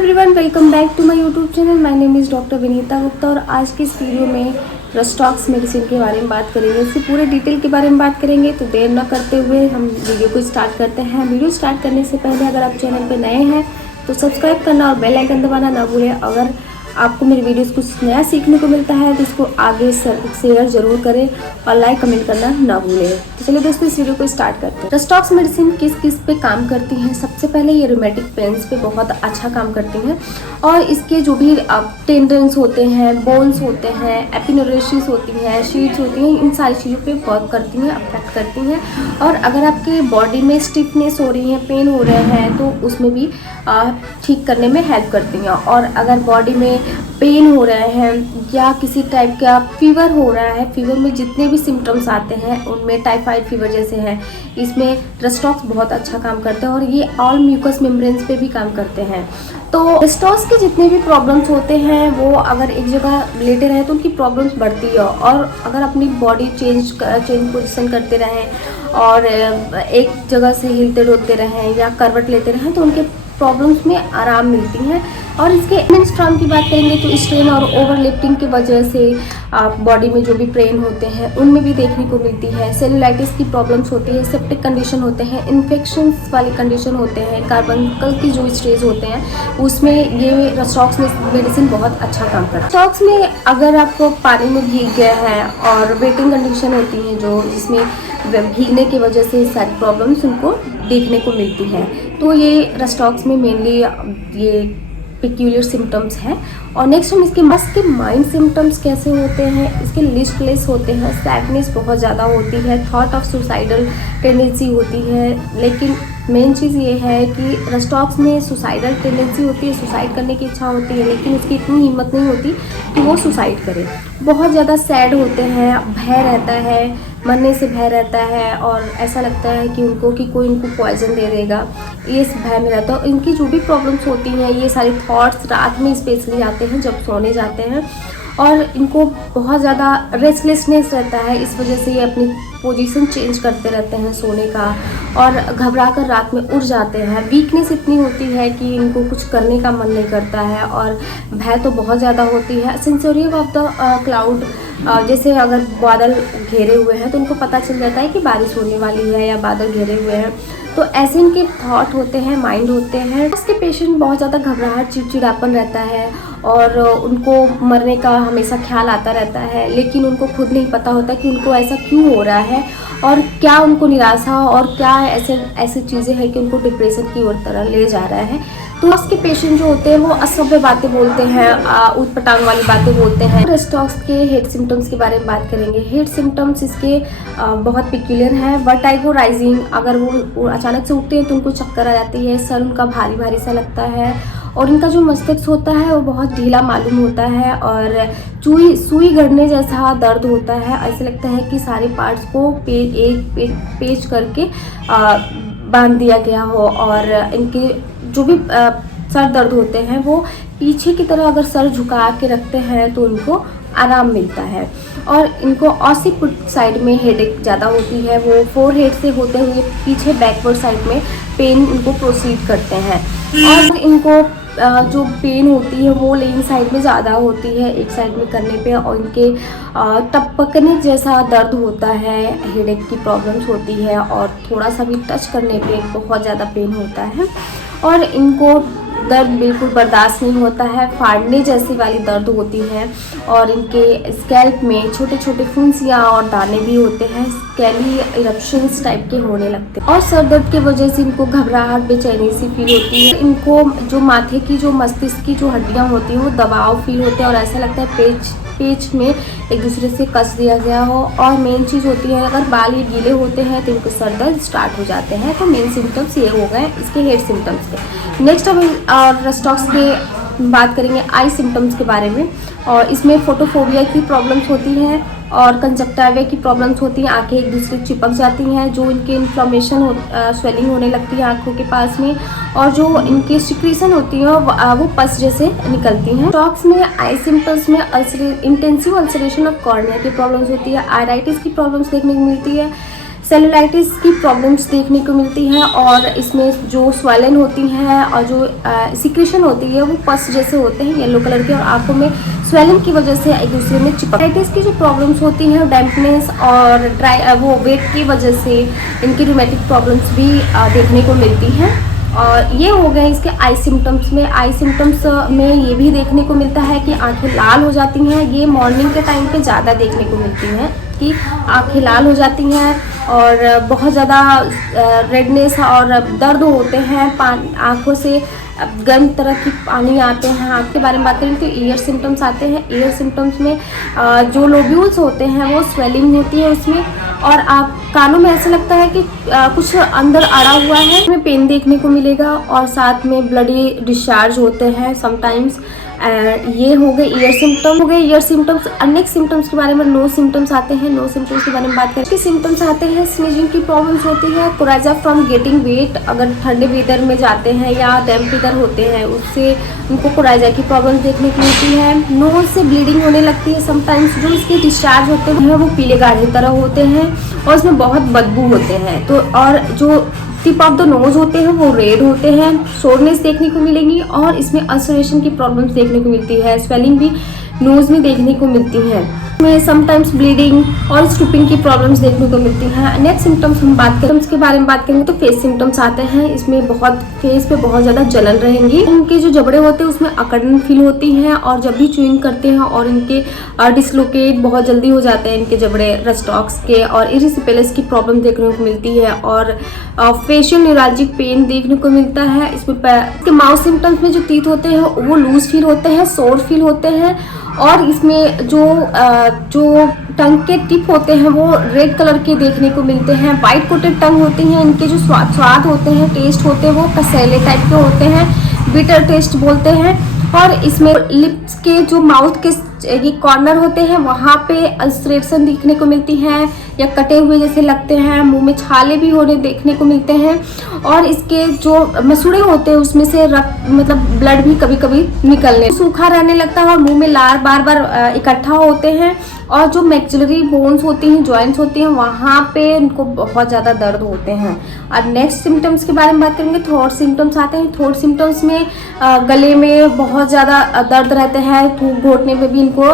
Everyone, welcome back to my YouTube channel. My name is doctor Vinita Gupta और आज की इस वीडियो में रस्टॉक्स मेडिसिन के बारे में बात करेंगे। इससे पूरे डिटेल के बारे में बात करेंगे, तो देर न करते हुए हम वीडियो को स्टार्ट करते हैं। वीडियो स्टार्ट करने से पहले अगर आप चैनल पर नए हैं तो सब्सक्राइब करना और बेल आइकन दबाना ना भूलें। अगर आपको मेरी वीडियोस कुछ नया सीखने को मिलता है तो इसको आगे शेयर जरूर करें और लाइक कमेंट करना ना भूलें। तो चलिए दोस्तों, इस वीडियो को स्टार्ट करते हैं। रस्टॉक्स मेडिसिन किस किस पे काम करती हैं? सबसे पहले ये रोमेटिक पेन्स पे बहुत अच्छा काम करती हैं और इसके जो भी टेंडन्स होते हैं, बोन्स होते हैं, एपिनेरेसिस होती हैं, शीट्स होती हैं, इन सारी चीज़ों पे वर्क करती हैं, अफेक्ट करती हैं। और अगर आपके बॉडी में स्टिफनेस हो रही है, पेन हो रहे हैं, तो उसमें भी ठीक करने में हेल्प करती हैं। और अगर बॉडी में पेन हो रहे हैं या किसी टाइप का फीवर हो रहा है, फीवर में जितने भी सिम्टम्स आते हैं उनमें टाइफाइड फीवर जैसे हैं, इसमें रस्टॉक्स बहुत अच्छा काम करते हैं और ये ऑल म्यूकस मेम्ब्रेन्स पे भी काम करते हैं। तो रस्टॉक्स के जितने भी प्रॉब्लम्स होते हैं वो अगर एक जगह लेटे रहे तो उनकी प्रॉब्लम्स बढ़ती है, और अगर अपनी बॉडी चेंज पोजीशन करते रहें और एक जगह से हिलते डुलते रहें या करवट लेते रहें तो उनके प्रॉब्लम्स में आराम मिलती हैं। और इसके इम्यून स्ट्रॉन्ग की बात करेंगे तो स्ट्रेन और ओवरलिफ्टिंग की वजह से बॉडी में जो भी पेन होते हैं उनमें भी देखने को मिलती है। सेलुलाइटिस की प्रॉब्लम्स होती है, सेप्टिक कंडीशन होते हैं, इन्फेक्शंस वाले कंडीशन होते हैं, कार्बनकल की जो स्टेज होते हैं उसमें ये रस्टॉक्स मेडिसिन बहुत अच्छा काम करता है। रस्टॉक्स में अगर आपको पानी में भीग गया है और वेटिंग कंडीशन होती है जो जिसमें भीगने की वजह से सारी प्रॉब्लम्स उनको देखने को मिलती है, तो ये रस्टॉक्स में मेनली ये पिक्यूलियर सिम्टम्स हैं। और नेक्स्ट हम इसके मस्क के माइंड सिम्टम्स कैसे होते हैं, इसके लिस्टलेस होते हैं, सैडनेस बहुत ज़्यादा होती है, थॉट ऑफ सुसाइडल टेंडेंसी होती है। लेकिन मेन चीज़ ये है कि रस्टॉक्स में सुसाइडल टेंडेंसी होती है, सुसाइड करने की इच्छा होती है, लेकिन उसकी इतनी हिम्मत नहीं होती कि वो सुसाइड करे। बहुत ज़्यादा सैड होते हैं, भय रहता है, मरने से भय रहता है और ऐसा लगता है कि उनको कि कोई इनको पॉइजन दे देगा, ये भय में रहता है। इनकी जो भी प्रॉब्लम्स होती हैं ये सारे थॉट्स रात में स्पेशली आते हैं जब सोने जाते हैं, और इनको बहुत ज़्यादा रेस्टलेसनेस रहता है। इस वजह से ये अपनी पोजीशन चेंज करते रहते हैं सोने का और घबरा कर रात में उठ जाते हैं। वीकनेस इतनी होती है कि इनको कुछ करने का मन नहीं करता है और भय तो बहुत ज़्यादा होती है। सेंसोरियम ऑफ द क्लाउड, जैसे अगर बादल घेरे हुए हैं तो उनको पता चल जाता है कि बारिश होने वाली है या बादल घेरे हुए हैं, तो ऐसे इनके थॉट होते हैं, माइंड होते हैं। उसके पेशेंट बहुत ज़्यादा घबराहट, चिड़चिड़ापन रहता है और उनको मरने का हमेशा ख्याल आता रहता है, लेकिन उनको खुद नहीं पता होता कि उनको ऐसा क्यों हो रहा है और क्या उनको निराशा और क्या ऐसे चीज़ें हैं कि उनको डिप्रेशन की ओर तरह ले जा रहा है। तो उसके पेशेंट जो होते हैं वो असभ्य बातें बोलते हैं, ऊटपटांग वाली बातें बोलते हैं। रस्टॉक्स के हेड सिम्टम्स के बारे में बात करेंगे। हेड सिम्टम्स इसके बहुत पिक्यूलियर हैं। वर्टाइगो राइजिंग, अगर वो अचानक से उठते हैं तो उनको चक्कर आ जाती है, सर उनका भारी भारी सा लगता है और इनका जो मस्तिष्क होता है वो बहुत ढीला मालूम होता है और सुई गड़ने जैसा दर्द होता है। ऐसे लगता है कि सारे पार्ट्स को पेच करके बांध दिया गया हो, और इनके जो भी सर दर्द होते हैं वो पीछे की तरह अगर सर झुका के रखते हैं तो उनको आराम मिलता है। और इनको ऑसिपिट साइड में हेडेक ज़्यादा होती है, वो फोरहेड से होते हुए पीछे बैकवर्ड साइड में पेन इनको प्रोसीड करते हैं। और इनको जो पेन होती है वो लेन साइड में ज़्यादा होती है एक साइड में करने पे, और इनके टपकने जैसा दर्द होता है, हेडेक की प्रॉब्लम्स होती है और थोड़ा सा भी टच करने पे बहुत ज़्यादा पेन होता है। और इनको दर्द बिल्कुल बर्दाश्त नहीं होता है, फाड़ने जैसी वाली दर्द होती है और इनके स्कैल्प में छोटे छोटे फुंसियाँ और दाने भी होते हैं, स्कैली इरप्शंस टाइप के होने लगते हैं। और सर दर्द की वजह से इनको घबराहट, बेचैनी सी फील होती है। इनको जो माथे की जो मस्तिष्क की जो हड्डियाँ होती हैं वो दबाव फील होते हैं और ऐसा लगता है पेच में एक दूसरे से कस दिया गया हो। और मेन चीज़ होती है अगर बाल ये गीले होते हैं तो इनको सर दर्द स्टार्ट हो जाते हैं। तो मेन सिम्टम्स ये हो गए इसके हेड सिम्टम्स के। नेक्स्ट हम रस्टॉक्स के बात करेंगे आई सिम्टम्स के बारे में, और इसमें फोटोफोबिया की प्रॉब्लम्स होती हैं और कंजक्टिवा की प्रॉब्लम्स होती हैं, आंखें एक दूसरे चिपक जाती हैं, जो इनके इन्फ्लेमेशन स्वेलिंग होने लगती है आंखों के पास में, और जो इनके सिक्रीशन होती हैं वो पस जैसे निकलती हैं। रस्टॉक्स में आई सिम्टम्स में इंटेंसिव अल्सरेशन ऑफ कॉर्निया की प्रॉब्लम्स होती है, आयराइटिस की प्रॉब्लम्स देखने को मिलती है, सेलुलाइटिस की प्रॉब्लम्स देखने को मिलती है और इसमें जो स्वेलन होती है और जो सिक्रेशन होती है वो पस जैसे होते हैं येलो कलर के, और आंखों में स्वेलिंग की वजह से एक दूसरे में चिपक। की जो प्रॉब्लम्स होती हैं डैम्पनेस और ड्राई वो वेट की वजह से इनकी रूमेटिक प्रॉब्लम्स भी देखने को मिलती हैं। और ये हो गए इसके आई सिम्टम्स में। आई सिम्टम्स में ये भी देखने को मिलता है कि आंखें लाल हो जाती हैं। ये मॉर्निंग के टाइम पे ज़्यादा देखने को मिलती हैं कि आंखें लाल हो जाती हैं और बहुत ज़्यादा रेडनेस और दर्द होते हैं, आंखों से गर्म तरह की पानी आते हैं। आँख के बारे में बात करें तो ईयर सिम्टम्स आते हैं। ईयर सिम्टम्स में जो लोब्यूल्स होते हैं वो स्वेलिंग होती है उसमें, और आप कानों में ऐसा लगता है कि कुछ अंदर अड़ा हुआ है। इसमें पेन देखने को मिलेगा और साथ में ब्लडी डिस्चार्ज होते हैं समटाइम्स। ये हो गए ईयर सिम्टम हो गए। ईयर सिम्टम्स अनेक सिम्टम्स के बारे में नो सिम्टम्स आते हैं। नो सिम्टम्स के बारे में बात करें कि सिम्टम्स आते हैं स्नीजिंग की प्रॉब्लम्स होती है, कोराइजा फ्रॉम गेटिंग वेट, अगर ठंडे वेदर में जाते हैं या डैम्प वेदर होते हैं उससे उनको कोराइजा की प्रॉब्लम देखने को मिलती है। नोज से ब्लीडिंग होने लगती है समटाइम्स। जो इसके डिस्चार्ज होते हैं वो पीले गाढ़े तरह होते हैं और इसमें बहुत बदबू होते हैं। तो और जो टिप ऑफ द नोज होते हैं वो रेड होते हैं। सोरनेस देखने को मिलेंगी और इसमें अल्सरेशन की प्रॉब्लम्स देखने को मिलती है। स्वेलिंग भी नोज में देखने को मिलती है। में समटाइम्स ब्लीडिंग और स्टूपिंग की प्रॉब्लम्स देखने को मिलती हैं। नेक्स्ट सिम्टम्स हम बात करें उसके बारे में बात करेंगे तो फेस सिम्टम्स आते हैं। इसमें बहुत फेस पे बहुत ज़्यादा जलन रहेंगी। उनके जो जबड़े होते हैं उसमें अकड़न फील होती हैं और जब भी च्यूइंग करते हैं और इनके डिसलोकेट बहुत जल्दी हो जाते हैं इनके जबड़े रस्टॉक्स के, और इरिसिपेलस की प्रॉब्लम देखने को मिलती है और फेशियल न्यूरालजिक पेन देखने को मिलता है। इसमें माउथ सिम्टम्स में जो टीथ होते हैं वो लूज फील होते हैं, सोर फील होते हैं, और इसमें जो टंग के टिप होते हैं वो रेड कलर के देखने को मिलते हैं। वाइट कोटेड टंग होती हैं। इनके जो स्वाद होते हैं, टेस्ट होते हैं वो कसैले टाइप के होते हैं, बिटर टेस्ट बोलते हैं। और इसमें लिप्स के जो माउथ के ये कॉर्नर होते हैं वहाँ पे अल्सरेशन देखने को मिलती है या कटे हुए जैसे लगते हैं। मुंह में छाले भी होने देखने को मिलते हैं और इसके जो मसूड़े होते हैं उसमें से रक्त मतलब ब्लड भी कभी कभी निकलने, सूखा रहने लगता है और मुंह में लार बार बार इकट्ठा होते हैं। और जो मैक्सिलरी बोन्स होती हैं, जॉइंट्स होती हैं, वहाँ पे इनको बहुत ज़्यादा दर्द होते हैं। और नेक्स्ट सिम्टम्स के बारे में बात करेंगे, थ्रोट सिम्टम्स आते हैं। थ्रोट सिम्टम्स में गले में बहुत ज़्यादा दर्द रहते हैं, थूक घोटने पे भी इनको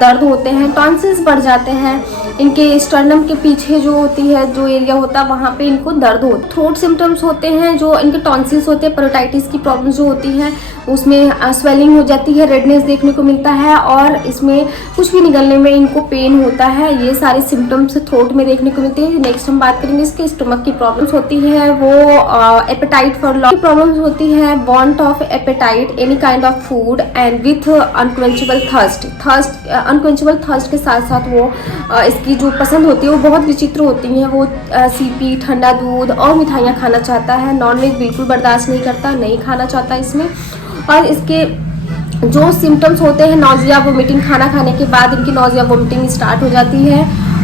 दर्द होते हैं, टॉन्सिल्स बढ़ जाते हैं। इनके स्टर्नम के पीछे जो होती है जो एरिया होता है वहाँ पे इनको दर्द होता है। थ्रोट सिम्टम्स होते हैं जो इनके टॉन्सिल्स होते हैं, पेरोटाइटिस की प्रॉब्लम जो होती है उसमें स्वेलिंग हो जाती है, रेडनेस देखने को मिलता है और इसमें कुछ भी निगलने में इनको पेन होता है। ये सारे सिम्टम्स थ्रोट में देखने को मिलते हैं। नेक्स्ट हम बात करेंगे इसके स्टमक की प्रॉब्लम्स होती है, वो एपेटाइट फॉर लॉन्ग प्रॉब्लम्स होती है, want of appetite any kind of food and with unquenchable thirst. Unquenchable thirst के साथ साथ वो इसकी जो पसंद होती है वो बहुत विचित्र होती है। वो सीपी, ठंडा दूध और मिठाइयाँ खाना चाहता है। नॉनवेज बिल्कुल बर्दाश्त नहीं करता, नहीं खाना चाहता इसमें। और इसके जो सिम्टम्स होते हैं नॉजिया वोमिटिंग, खाना खाने के बाद इनकी नॉजिया वोमिटिंग स्टार्ट हो जाती है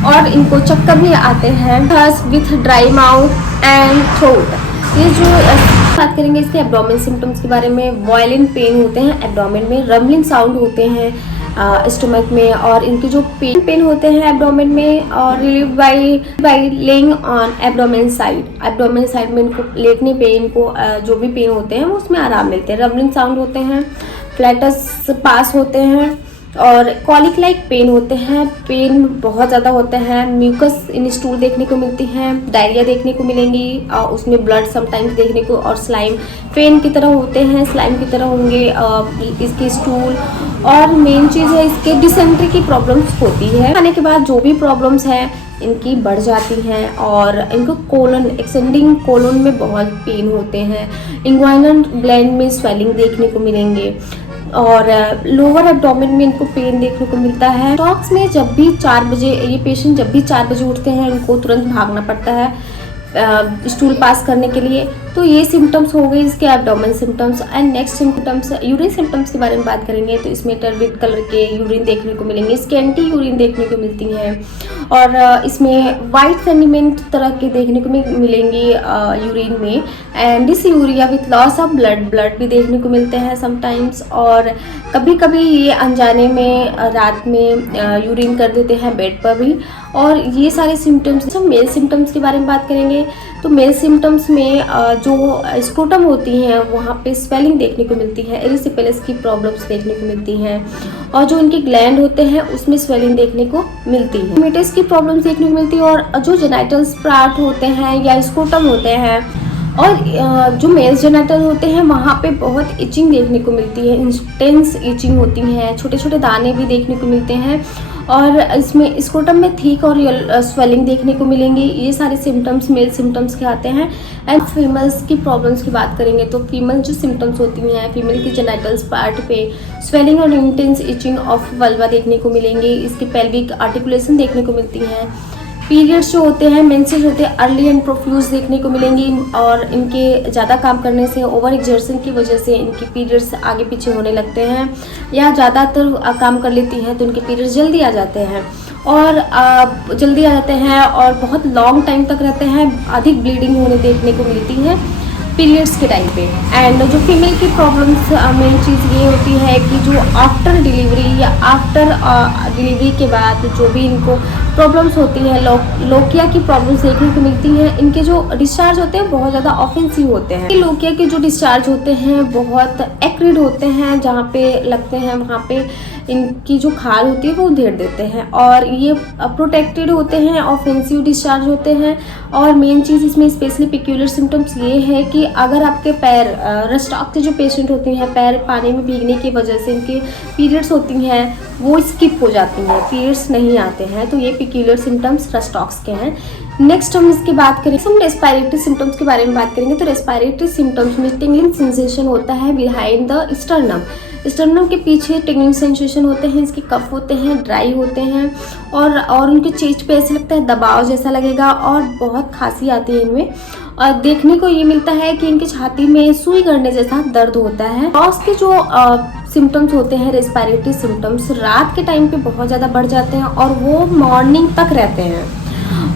और इनको चक्कर भी आते हैं। Thirst with dry mouth and throat. ये जो बात करेंगे इसके एब्डोमेन सिम्टम्स के बारे में, वॉयलेंट पेन होते हैं एब्डोमेन में, रम्बलिंग साउंड होते हैं स्टमक में, और इनके जो पेन होते हैं एब्डोमेन में और relieve by laying on abdomen side. Abdomen side में इनको लेटने पे इनको जो भी पेन होते हैं वो उसमें आराम मिलते हैं। रम्बलिंग साउंड होते हैं, फ्लैटस पास होते हैं और कॉलिक लाइक पेन होते हैं। पेन बहुत ज़्यादा होते हैं। म्यूकस इन स्टूल देखने को मिलती हैं, डायरिया देखने को मिलेंगी और उसमें ब्लड समटाइम्स देखने को, और स्लाइम पेन की तरह होते हैं, स्लाइम की तरह होंगे इसके स्टूल। और मेन चीज़ है इसके डिसेंट्री की प्रॉब्लम्स होती है। खाने के बाद जो भी प्रॉब्लम्स हैं इनकी बढ़ जाती हैं और इनको कोलन, एक्सटेंडिंग कोलन में बहुत पेन होते हैं। इंग्वाइनल ग्लैंड में स्वेलिंग देखने को मिलेंगे और लोअर एब्डोमेन में इनको पेन देखने को मिलता है। स्टॉक्स में जब भी 4 बजे ये पेशेंट जब भी 4 बजे उठते हैं इनको तुरंत भागना पड़ता है स्टूल पास करने के लिए। तो ये सिम्टम्स हो गए इसके abdomen symptoms. And next symptoms urine symptoms के बारे में बात करेंगे। तो इसमें टर्बिड कलर के यूरिन देखने को मिलेंगे, स्कैंटी यूरिन देखने को मिलती हैं, और इसमें वाइट सेंडिमेंट तरह के देखने को मिलेंगे यूरिन में। And dysuria with loss of blood भी देखने को मिलते हैं समटाइम्स। और कभी कभी ये अनजाने में रात में यूरिन कर देते हैं बेड पर भी। और ये सारे सिम्टम्स। मेल सिम्टम्स के बारे में बात करेंगे। तो मेल सिम्टम्स में जो स्क्रोटम होती हैं वहाँ पे स्वेलिंग देखने को मिलती है, एरिसिपेलस की प्रॉब्लम्स देखने को मिलती हैं, और जो इनके ग्लैंड होते हैं उसमें स्वेलिंग देखने को मिलती है, मेटिस की प्रॉब्लम्स देखने को मिलती है। और जो जेनाइटल स्प्राट होते हैं या स्क्रोटम होते हैं और जो मेल्स जेनाइटल होते हैं वहाँ पे बहुत इचिंग देखने को मिलती है, इंटेंस इचिंग होती है, छोटे छोटे दाने भी देखने को मिलते हैं। और इसमें स्क्रोटम में थिक और स्वेलिंग देखने को मिलेंगी। ये सारे सिम्टम्स मेल सिम्टम्स के आते हैं। एंड फीमेल्स की प्रॉब्लम्स की बात करेंगे तो फीमेल जो सिम्टम्स होती हैं, फीमेल की जेनाइटल्स पार्ट पे स्वेलिंग और इंटेंस इचिंग ऑफ वल्वा देखने को मिलेंगी। इसकी पेल्विक आर्टिकुलेशन देखने को मिलती हैं। पीरियड्स जो होते हैं, मेंसेस होते हैं, अर्ली एंड प्रोफ्यूज देखने को मिलेंगी। और इनके ज़्यादा काम करने से, ओवर एक्सर्शन की वजह से इनके पीरियड्स आगे पीछे होने लगते हैं, या ज़्यादातर काम कर लेती हैं तो इनके पीरियड्स जल्दी आ जाते हैं और जल्दी आ जाते हैं और बहुत लॉन्ग टाइम तक रहते हैं। अधिक ब्लीडिंग होने देखने को मिलती है पीरियड्स के टाइम पे। एंड जो फीमेल की प्रॉब्लम्स मेन चीज़ ये होती है कि जो आफ्टर डिलीवरी या आफ्टर डिलीवरी के बाद जो भी इनको प्रॉब्लम्स होती हैं, लोकिया की प्रॉब्लम्स देखने को मिलती हैं। इनके जो डिस्चार्ज होते हैं बहुत ज़्यादा ऑफेंसिव होते हैं। लोकिया के जो डिस्चार्ज होते हैं बहुत एक्रिड होते हैं, जहाँ पे लगते हैं वहाँ पे इनकी जो खाल होती है वो उधेड़ देते हैं। और ये प्रोटेक्टेड होते हैं, ऑफेंसिव डिस्चार्ज होते हैं। और मेन चीज़ इसमें स्पेशली पिक्यूलर सिम्टम्स ये है कि अगर आपके पैर रस्टॉक के जो पेशेंट होते हैं, पैर पानी में भीगने की वजह से इनके पीरियड्स होती हैं वो स्किप हो जाती हैं, पीरियड्स नहीं आते हैं, तो ये पिक्यूलर सिम्टम्स रस्टॉक्स के हैं। नेक्स्ट हम इसकी बात करें, हम रेस्पिरेटरी सिम्टम्स के बारे में बात करेंगे। तो रेस्पिरेटरी सिम्टम्स में टिंगलिंग सेंसेशन होता है बिहाइंड द स्टर्नम। स्टर्नम के पीछे टिंगलिंग सेंसेशन होते हैं, इसके कफ होते हैं, ड्राई होते हैं, और उनके चेस्ट पे ऐसे लगता है दबाव जैसा लगेगा, और बहुत खांसी आती है इनमें। और देखने को ये मिलता है कि इनकी छाती में सुई गड़ने जैसा दर्द होता है। लॉस के जो सिम्टम्स होते हैं, रेस्पिरेटरी सिम्टम्स रात के टाइम पे बहुत ज़्यादा बढ़ जाते हैं और वो मॉर्निंग तक रहते हैं।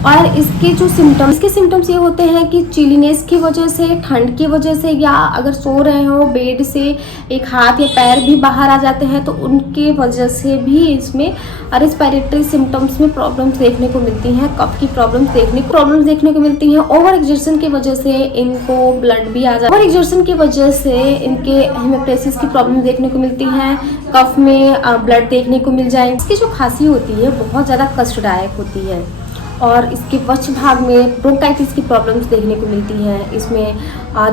और इसके जो सिम्टम्स ये होते हैं कि चिलीनेस की वजह से, ठंड की वजह से, या अगर सो रहे हो बेड से एक हाथ या पैर भी बाहर आ जाते हैं तो उनके वजह से भी इसमें रेस्पिरेटरी सिम्टम्स में प्रॉब्लम्स देखने को मिलती हैं। कफ की प्रॉब्लम्स देखने को मिलती हैं। ओवर एक्सर्शन की वजह से इनको ब्लड भी आ जाता है। ओवर एक्सर्शन की वजह से इनके हेमेप्टाइटिस की प्रॉब्लम देखने को मिलती हैं, कफ में ब्लड देखने को मिल जाएंगे। इसकी जो खांसी होती है बहुत ज़्यादा कष्टदायक होती है। और इसके वक्ष भाग में ब्रोंकाइटिस की प्रॉब्लम्स देखने को मिलती हैं। इसमें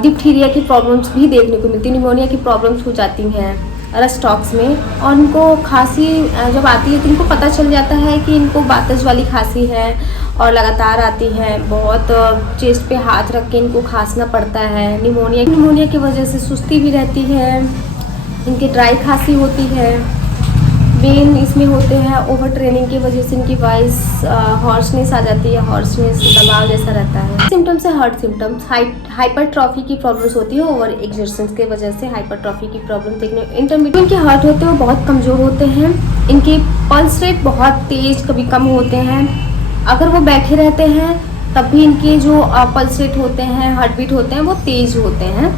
डिप्थीरिया की प्रॉब्लम्स भी देखने को मिलती है, निमोनिया की प्रॉब्लम्स हो जाती हैं रस्टॉक्स में। और इनको खांसी जब आती है तो इनको पता चल जाता है कि इनको बातज वाली खांसी है और लगातार आती है। बहुत चेस्ट पे हाथ रख के इनको खांसना पड़ता है। निमोनिया की वजह से सुस्ती भी रहती है, इनकी ड्राई खांसी होती है, वेन इसमें होते हैं। ओवर ट्रेनिंग की वजह से इनकी वॉइस हॉर्सनेस आ जाती है, हॉर्सनेस दबाव जैसा रहता है। सिम्टम्स है हार्ट सिम्टम्स, हाइपरट्रॉफी की प्रॉब्लम्स होती है। ओवर एक्सर्शन की वजह से हाइपरट्रॉफी की प्रॉब्लम देखने। इंटरमीडिएट इनके हार्ट होते हैं वो बहुत कमज़ोर होते हैं, इनके पल्स रेट बहुत तेज़ कभी कम होते हैं। अगर वो बैठे रहते हैं तब भी इनके जो पल्स रेट होते हैं, हार्ट बीट होते हैं वो तेज़ होते हैं।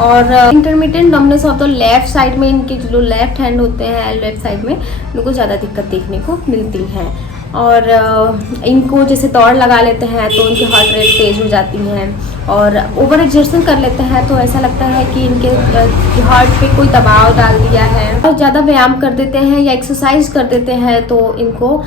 और intermediate numbness of the left side में, इनके जो लेफ्ट हैंड होते हैं लेफ्ट साइड में इनको ज़्यादा दिक्कत देखने को मिलती है। और इनको जैसे दौड़ लगा लेते हैं तो इनकी हार्ट रेट तेज़ हो जाती हैं। और ओवर एक्सर्शन कर लेते हैं तो ऐसा लगता है कि इनके हार्ट पे कोई दबाव डाल दिया है। और ज़्यादा व्यायाम कर देते हैं या एक्सरसाइज कर देते हैं तो इनको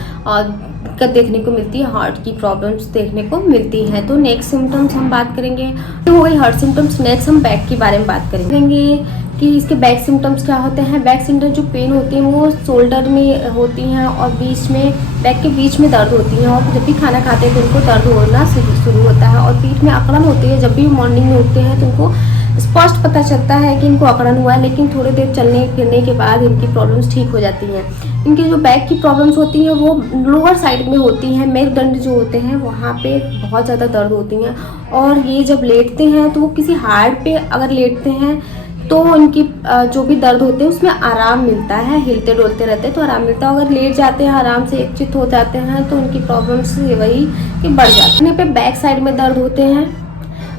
दिक्कत देखने को मिलती है, हार्ट की प्रॉब्लम्स देखने को मिलती हैं। तो नेक्स्ट सिम्टम्स हम बात करेंगे, तो हो गई हार्ट सिम्टम्स। नेक्स्ट हम बैक के बारे में बात करेंगे कि इसके बैक सिम्टम्स क्या होते हैं। बैक सिम्टम जो पेन होती हैं वो शोल्डर में होती हैं और बीच में, बैक के बीच में दर्द होती हैं। और जब भी खाना खाते हैं तो उनको दर्द होना शुरू होता है। और पीठ में अकड़न होती है, जब भी मॉर्निंग में उठते हैं तो उनको स्पष्ट पता चलता है कि इनको अकड़न हुआ है, लेकिन थोड़ी देर चलने फिरने के बाद इनकी प्रॉब्लम्स ठीक हो जाती हैं। इनकी जो बैक की प्रॉब्लम्स होती हैं वो लोअर साइड में होती हैं, मेरुदंड जो होते हैं वहाँ पे बहुत ज़्यादा दर्द होती हैं। और ये जब लेटते हैं तो वो किसी हार्ड पे अगर लेटते हैं तो उनकी जो भी दर्द होते हैं उसमें आराम मिलता है, हिलते डोलते रहते हैं तो आराम मिलता है। अगर लेट जाते हैं आराम से एकचित्त हो जाते हैं तो उनकी प्रॉब्लम्स वही कि बढ़ जाती हैं। पे बैक साइड में दर्द होते हैं,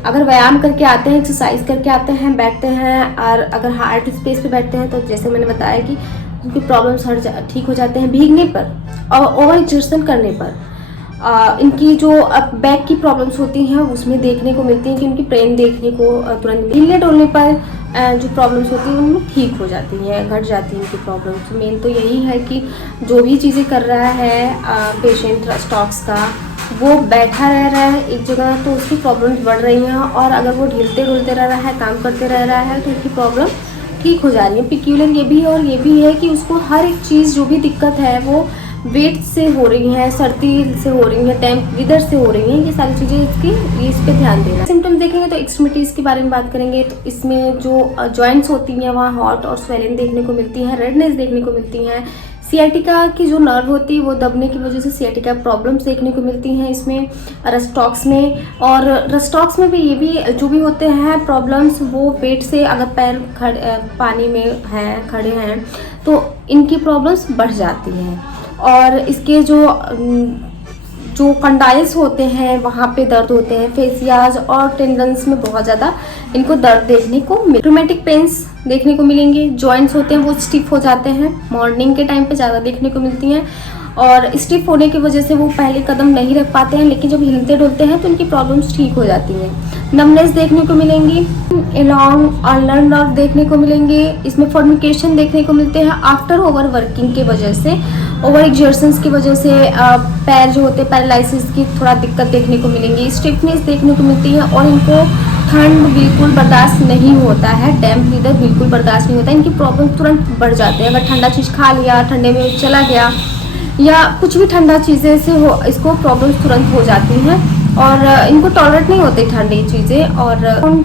अगर व्यायाम करके आते हैं, एक्सरसाइज करके आते हैं, बैठते हैं और अगर हार्ड स्पेस पे बैठते हैं तो जैसे मैंने बताया कि उनकी प्रॉब्लम्स ठीक हो जाते हैं भीगने पर और ओवर एक्सर्शन करने पर। इनकी जो बैक की प्रॉब्लम्स होती हैं उसमें देखने को मिलती हैं कि उनकी पेन देखने को तुरंत हिलने डोलने पर जो प्रॉब्लम्स होती हैं उनमें ठीक हो जाती हैं, घट जाती हैं इनकी प्रॉब्लम्स। मेन तो यही है कि जो भी चीज़ें कर रहा है पेशेंट रस्टॉक्स का, वो बैठा रह रहा है एक जगह तो उसकी प्रॉब्लम्स बढ़ रही हैं, और अगर वो हिलते डुलते रह रहा है, काम करते रह रहा है तो उसकी प्रॉब्लम ठीक हो जा रही है। पिक्यूलर ये भी है और ये भी है कि उसको हर एक चीज़ जो भी दिक्कत है वो वेट से हो रही है, सर्दी से हो रही है, वेदर से हो रही हैं, ये सारी चीज़ें इस पे ध्यान देना। सिम्टम्स देखेंगे तो एक्सट्रीमिटीज़ के बारे में बात करेंगे तो इसमें जो जॉइंट्स होती हैं वहाँ हॉट और स्वेलिंग देखने को मिलती है, रेडनेस देखने को मिलती है। सियाटिका की जो नर्व होती है वो दबने की वजह से सियाटिका प्रॉब्लम्स देखने को मिलती हैं इसमें रस्टॉक्स में। और रस्टॉक्स में भी ये भी जो भी होते हैं प्रॉब्लम्स वो पेट से, अगर पैर पानी में हैं, खड़े हैं तो इनकी प्रॉब्लम्स बढ़ जाती हैं। और इसके जो कंडाइल्स होते हैं वहाँ पे दर्द होते हैं, फेसियाज और टेंडन्स में बहुत ज़्यादा इनको दर्द देखने को रोमेटिक पेन्स देखने को मिलेंगे। जॉइंट्स होते हैं वो स्टिफ हो जाते हैं, मॉर्निंग के टाइम पे ज़्यादा देखने को मिलती हैं, और स्टिफ होने की वजह से वो पहले कदम नहीं रख पाते हैं, लेकिन जब हिलते डुलते हैं तो इनकी प्रॉब्लम्स ठीक हो जाती हैं। नमनेस देखने को मिलेंगी, एलॉन्ग अनलर्न नर्व देखने को मिलेंगे, इसमें फॉर्मिकेशन देखने को मिलते हैं आफ्टर ओवर वर्किंग की वजह से, ओवर एक्सर्शंस की वजह से पैर जो होते हैं पैरालिसिस की थोड़ा दिक्कत देखने को मिलेंगी, स्टिफनेस देखने को मिलती है, और इनको ठंड बिल्कुल बर्दाश्त नहीं होता है, डैम्प वेदर बिल्कुल बर्दाश्त नहीं होता है। इनकी प्रॉब्लम तुरंत बढ़ जाते हैं, अगर ठंडा चीज़ खा लिया, ठंडे में चला गया या कुछ भी ठंडा चीज़ें से हो, इसको प्रॉब्लम्स तुरंत हो जाती हैं और इनको टॉलरेट नहीं होती ठंडी चीज़ें। और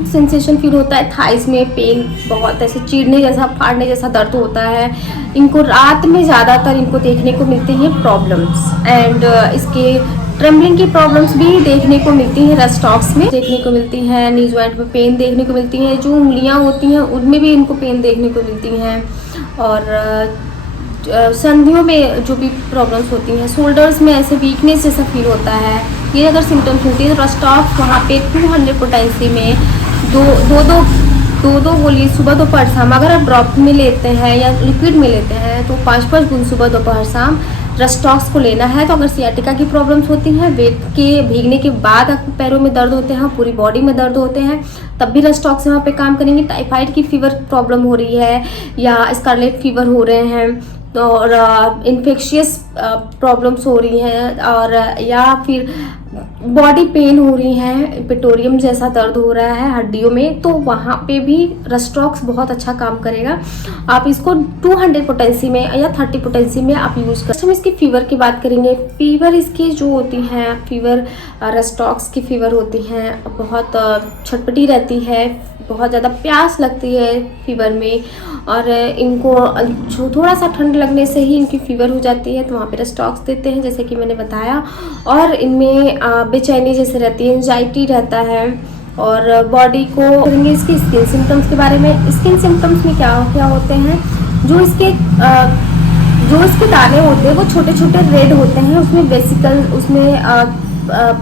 सेंसेशन फील होता है थाइस में, पेन बहुत ऐसे चीरने जैसा, फाड़ने जैसा दर्द होता है। इनको रात में ज़्यादातर इनको देखने को मिलती हैं प्रॉब्लम्स, एंड इसके ट्रेम्बलिंग की प्रॉब्लम्स भी देखने को मिलती हैं रस्टॉक्स में, देखने को मिलती हैं। नी जॉइंट में पेन देखने को मिलती हैं, जो उंगलियां होती हैं उनमें भी इनको पेन देखने को मिलती हैं, और संधियों में जो भी प्रॉब्लम्स होती हैं, शोल्डर्स में ऐसे वीकनेस जैसा फील होता है। ये अगर सिम्टम्स होती है तो रस्टॉक्स वहाँ पे 200 पोटेंसी में दो गोली सुबह दोपहर शाम, अगर आप ड्रॉप में लेते हैं या लिक्विड में लेते हैं तो 5-5 गुण सुबह दोपहर शाम रस्टॉक्स को लेना है। तो अगर सियाटिका की प्रॉब्लम्स होती हैं, वेट के भीगने के बाद आपको पैरों में दर्द होते हैं, पूरी बॉडी में दर्द होते हैं, तब भी रस्टॉक्स वहाँ पे काम करेंगे। टाइफाइड की फीवर प्रॉब्लम हो रही है या स्कारलेट फीवर हो रहे हैं, और इन्फेक्शियस प्रॉब्लम्स हो रही हैं, और या फिर बॉडी पेन हो रही है, पेटोरियम जैसा दर्द हो रहा है हड्डियों में, तो वहाँ पे भी रस्टॉक्स बहुत अच्छा काम करेगा। आप इसको 200 पोटेंसी में या 30 पोटेंसी में आप यूज़ कर। हम इसकी फीवर की बात करेंगे। फीवर इसकी जो होती हैं, फीवर रस्टॉक्स की फीवर होती हैं, बहुत छटपटी रहती है, बहुत ज़्यादा प्यास लगती है फीवर में, और इनको जो थोड़ा सा ठंड लगने से ही इनकी फीवर हो जाती है, तो वहाँ पे रस्टॉक्स देते हैं जैसे कि मैंने बताया। और इनमें बेचैनी जैसे रहती है, एंजाइटी रहता है, और बॉडी को करेंगे। इसके स्किन सिम्टम्स के बारे में, स्किन सिम्टम्स में क्या होते हैं, जो इसके दाने होते हैं वो छोटे छोटे रेड होते हैं, उसमें वेसिकल, उसमें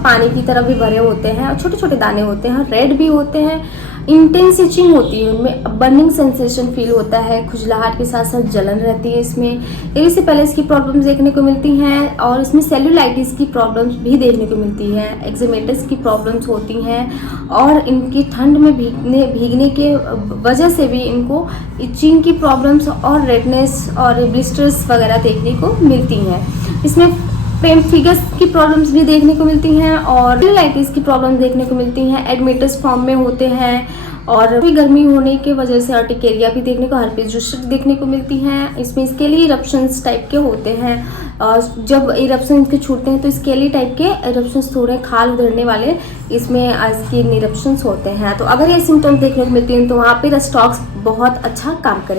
पानी की तरह भी भरे होते हैं, और छोटे छोटे दाने होते हैं, रेड भी होते हैं। इंटेंस इचिंग होती है उनमें, बर्निंग सेंसेशन फील होता है, खुजलाहट के साथ साथ जलन रहती है इसमें। इससे पहले इसकी प्रॉब्लम्स देखने को मिलती हैं, और इसमें सेलुलाइटिस की प्रॉब्लम्स भी देखने को मिलती है, एक्जिमेटिस की प्रॉब्लम्स होती हैं, और इनकी ठंड में भीगने के वजह से भी इनको इचिंग की प्रॉब्लम्स और रेडनेस और ब्लिस्टर्स वगैरह देखने को मिलती हैं। इसमें पेम्फिगस की प्रॉब्लम्स भी देखने को मिलती हैं, और सेलुलाइटिस की प्रॉब्लम्स देखने को मिलती हैं, एडमिटस फॉर्म में होते हैं, और भी गर्मी होने की वजह से अर्टिकेरिया भी देखने को, हर्पीस जोस्टर देखने को मिलती हैं। इसमें स्केली इरप्शंस टाइप के होते हैं। जब इरप्शन के छूटते हैं तो स्केली टाइप के इरप्शंस, थोड़े खाल उधरने वाले इसमें स्किन इरप्शंस होते हैं। तो अगर ये सिम्टम्स देखने को मिलती हैं तो वहाँ पे रस्टॉक्स बहुत अच्छा काम करेगा।